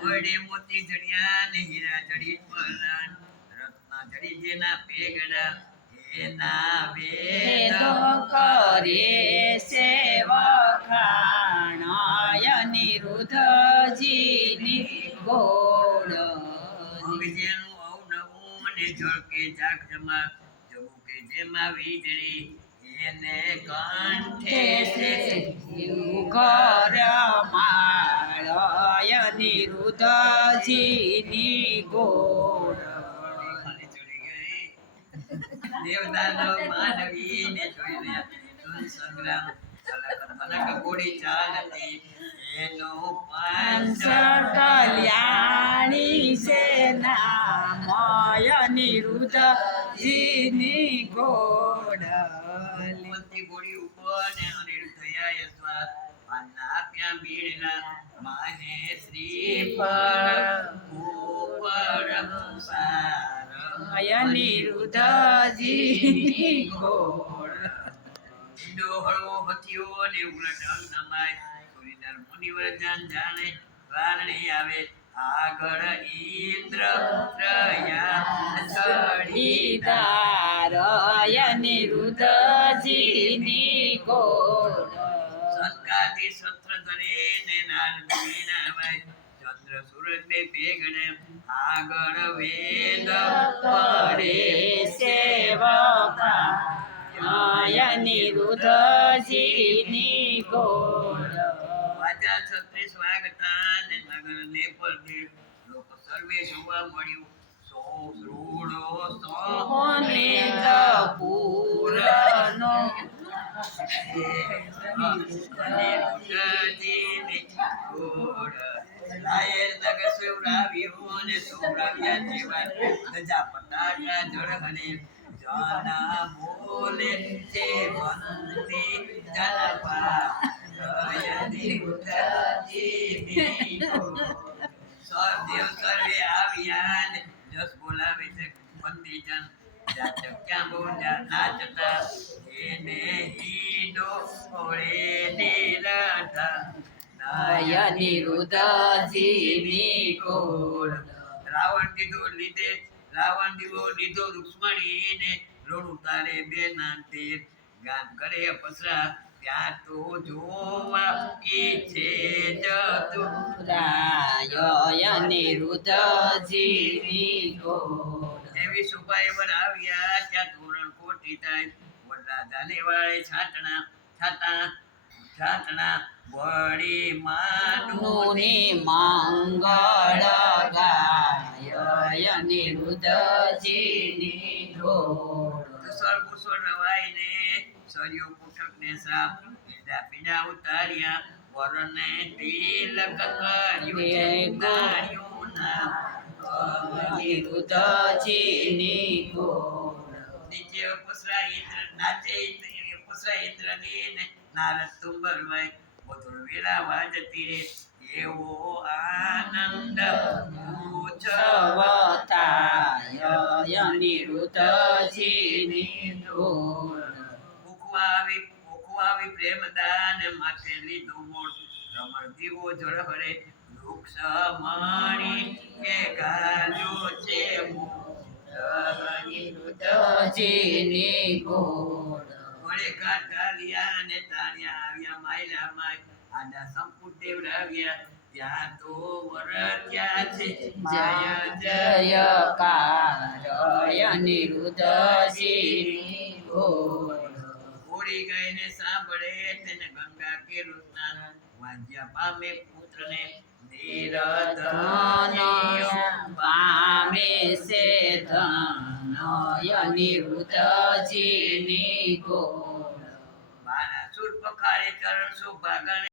વડે મોતી જડિયા ને હીરા જડી પલાન રત્ન જડી જેના પેગડા એના વેદ કરે છે વખાણાય નિરુદ્ધજીની ગોળ જેનું અવનવું ને ઝળકે જાગ જમા જબુકે જેમાં વીજળી એને કંઠે છે ઘર નિરુદ્ધજીની ગોળ. ખાલી ચડી ગઈ. દેવદાનવ માનવી ને જોઈ રહ્યા ધૂન સંગ્રામ. કલક ગોળી ચાલતી એનો પાંચર કલ્યાણી છે નામય નિરુદ્ધજીની ગોળ. મોતી ગોળી ઉપર અનિરુદ્ધ પાનના આપ્યા બીડના માને શ્રીફળ ઉપર સાર મય ગોળ ડોહળો હતીઓ ને ઉલટ અંગ નમાય. સુરીધર મુનિવર જાન જાણે વારણે આવે. આગળ ઇન્દ્ર ત્રયા ચડી ઈદારય નિરુદ્ધજીની ગોળ સત્કાથી સત્ર ધરે ને વીણાવાય ચંદ્ર સૂરજ બે ભેગણે આગળ વેદ પરે સેવકા માયા નિરુદજીની ગોળ વાજા છત્રીસ વાગતા ને નગર ને પર લોક સર્વે જોવા મળ્યું સો રૂડો સો કોને કપૂરનો અને રૂડાજીની ગોળ. લાયર નગ સેવરાવ્યું ને સોવરાવ્યા જેવા ગજા પતાકા બોલે છે જયંતી રૂડાજીની ગોળ. સદેવ સર્વે આવ્યા ને જસ બોલાવે છે બંદીજન જાત ક્યાં બોલ્યા નાચતા એને હીડો ઓળે નિરંતા મય નિરુદ્ધજીની ગોળ. રાવણ દીધો લીધે, રાવણ દીવો લીધો રૂક્ષ્મણીને ઋણ ઉતારે બે ના તીર. ગાન કરે પસરા ત્યાં તો જોવા ઈચ્છે જતું રાય નિરુદ્ધજીની ગોળ. એવી સુભાઈ આવ્યા ત્યાં ધોરણ કોટી થાય. વરદા જાને વાળે છાટણા છાટા છાટણા વળી માનુની મંગળ ગાય નિરુદ્ધજીની ગોળ દુસર કુસળ રવાઈને સરિયો પુઠક ને સાપ પીડા પીડા ઉતાર્યા. વરને તિલક કર્યું છે નાર્યું ના નિરુદ્ધજીની ગોળ. નીચે પુસરા ઇન્દ્ર નાચે પુસરા ઇન્દ્રની નારદ મધુર વાજતી રે. એવો આનંદ ગોળ. લીધું મોટ રમણ દીવો જળ હરે વૃક્ષ માણી જય જય કારય નિરુદ્ધજીની ગોળ. સાંભળે તેને ગંગા કે રૂપના વાજ્યા પામે પુત્રને ધનય પામે છે ધનય નિરુદ્ધજીની ગો મારા સુર કાર્યકરણ ચરણ શોભા ગણે